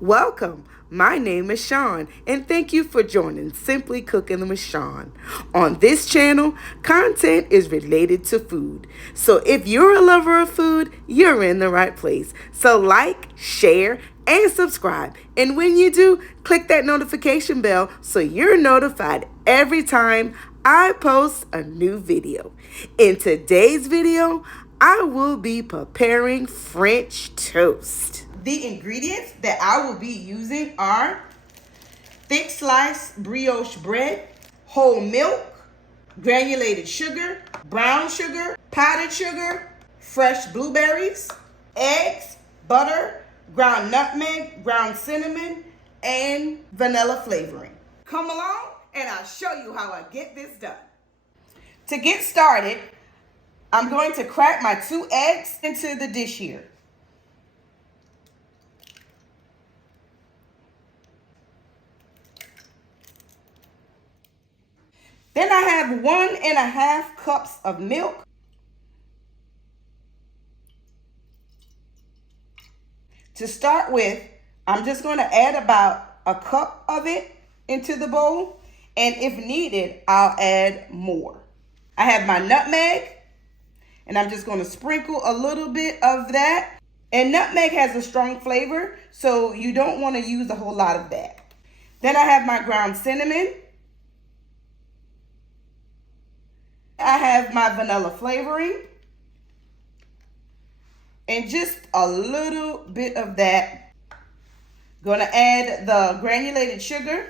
Welcome. My name is Sean, and thank you for joining Simply Cooking with Sean. On this channel, content is related to food. So if you're a lover of food, you're in the right place. So like, share, and subscribe. And when you do, click that notification bell so you're notified every time I post a new video. In today's video, I will be preparing French toast. The ingredients that I will be using are thick sliced brioche bread, whole milk, granulated sugar, brown sugar, powdered sugar, fresh blueberries, eggs, butter, ground nutmeg, ground cinnamon, and vanilla flavoring. Come along and I'll show you how I get this done. To get started, I'm going to crack my 2 eggs into the dish here. Then I have 1½ cups of milk. To start with, I'm just going to add about a cup of it into the bowl. And if needed, I'll add more. I have my nutmeg, and I'm just going to sprinkle a little bit of that. And nutmeg has a strong flavor, so you don't want to use a whole lot of that. Then I have my ground cinnamon. I have my vanilla flavoring. And just a little bit of that. Going to add the granulated sugar.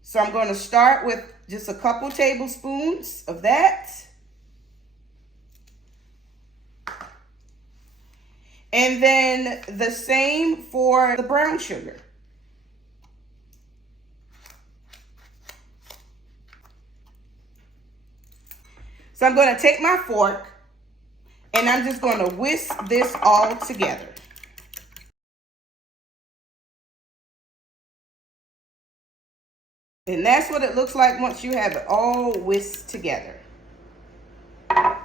So I'm going to start with just a couple tablespoons of that. And then the same for the brown sugar. So I'm going to take my fork and I'm just going to whisk this all together. And that's what it looks like once you have it all whisked together. All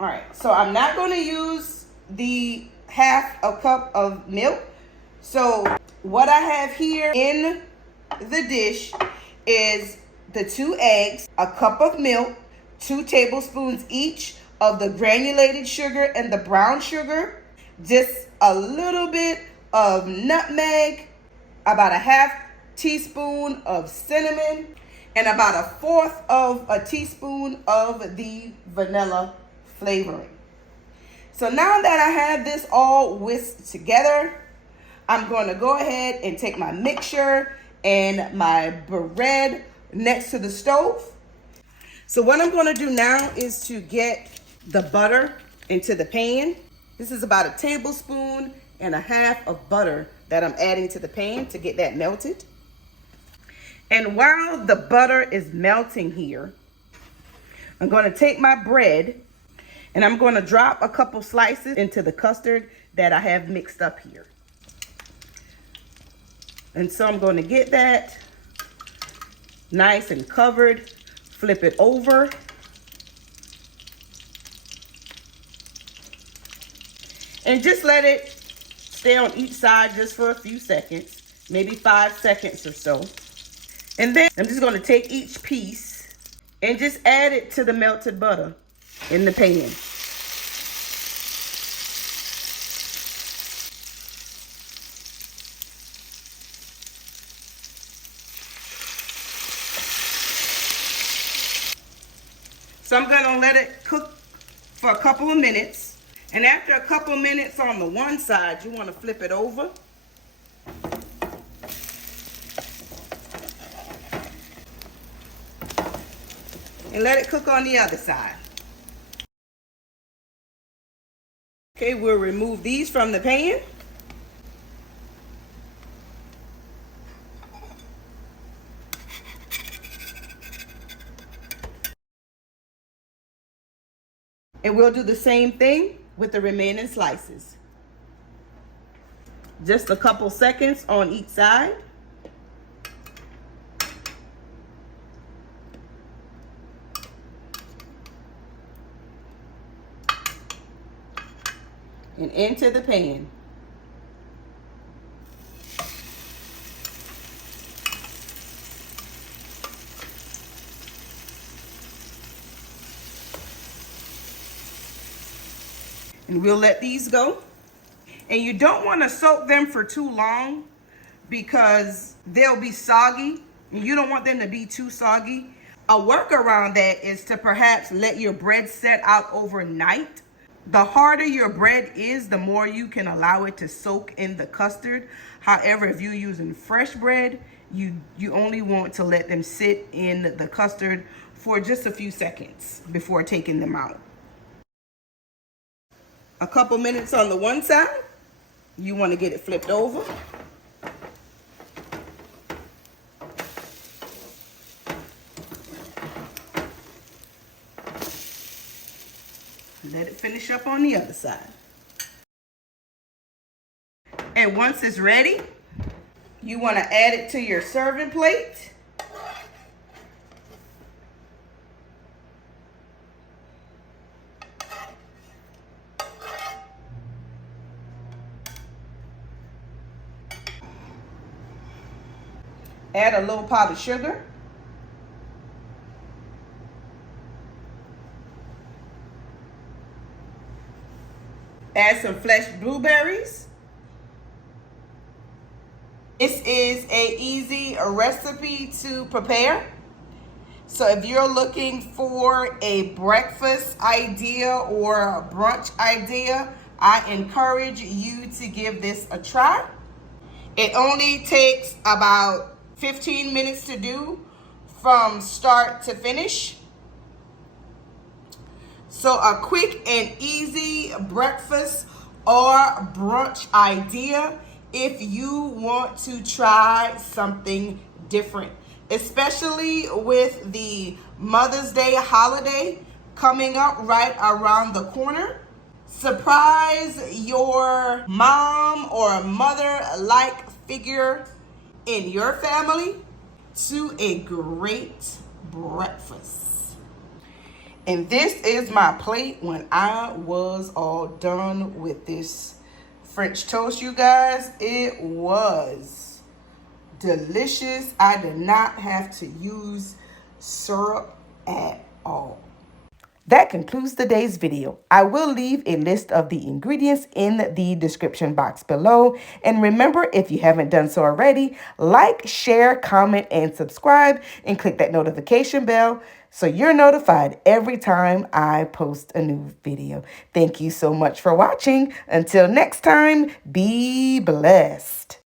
right, so I'm not going to use the ½ cup of milk. So what I have here in the dish is the 2 eggs, a cup of milk, 2 tablespoons each of the granulated sugar and the brown sugar, just a little bit of nutmeg, about a ½ teaspoon of cinnamon, and about 1/4 of a teaspoon of the vanilla flavoring. So now that I have this all whisked together, I'm going to go ahead and take my mixture and my bread next to the stove. So what I'm going to do now is to get the butter into the pan. This is about 1.5 tablespoons of butter that I'm adding to the pan to get that melted. And while the butter is melting here, I'm going to take my bread and I'm going to drop a couple slices into the custard that I have mixed up here. And so I'm going to get that nice and covered, flip it over. And just let it stay on each side just for a few seconds, maybe 5 seconds or so. And then I'm just going to take each piece and just add it to the melted butter in the pan. So I'm going to let it cook for a couple of minutes. And after a couple of minutes on the one side, you want to flip it over. And let it cook on the other side. Okay, we'll remove these from the pan. And we'll do the same thing with the remaining slices. Just a couple seconds on each side. And into the pan. And we'll let these go. And you don't want to soak them for too long because they'll be soggy. And you don't want them to be too soggy. A workaround that is to perhaps let your bread set out overnight. The harder your bread is, the more you can allow it to soak in the custard. However, if you're using fresh bread, you only want to let them sit in the custard for just a few seconds before taking them out. A couple minutes on the one side. You want to get it flipped over. Let it finish up on the other side. And once it's ready, you want to add it to your serving plate. Add a little pot of sugar. Add some fleshed blueberries. This is an easy recipe to prepare. So if you're looking for a breakfast idea or a brunch idea, I encourage you to give this a try. It only takes about 15 minutes to do from start to finish. So a quick and easy breakfast or brunch idea if you want to try something different, especially with the Mother's Day holiday coming up right around the corner. Surprise your mom or mother-like figure in your family to a great breakfast. And this is my plate when I was all done with this French toast, you guys. It was delicious. I did not have to use syrup at all. That concludes today's video. I will leave a list of the ingredients in the description box below. And remember, if you haven't done so already, like, share, comment, and subscribe, and click that notification bell so you're notified every time I post a new video. Thank you so much for watching. Until next time, be blessed.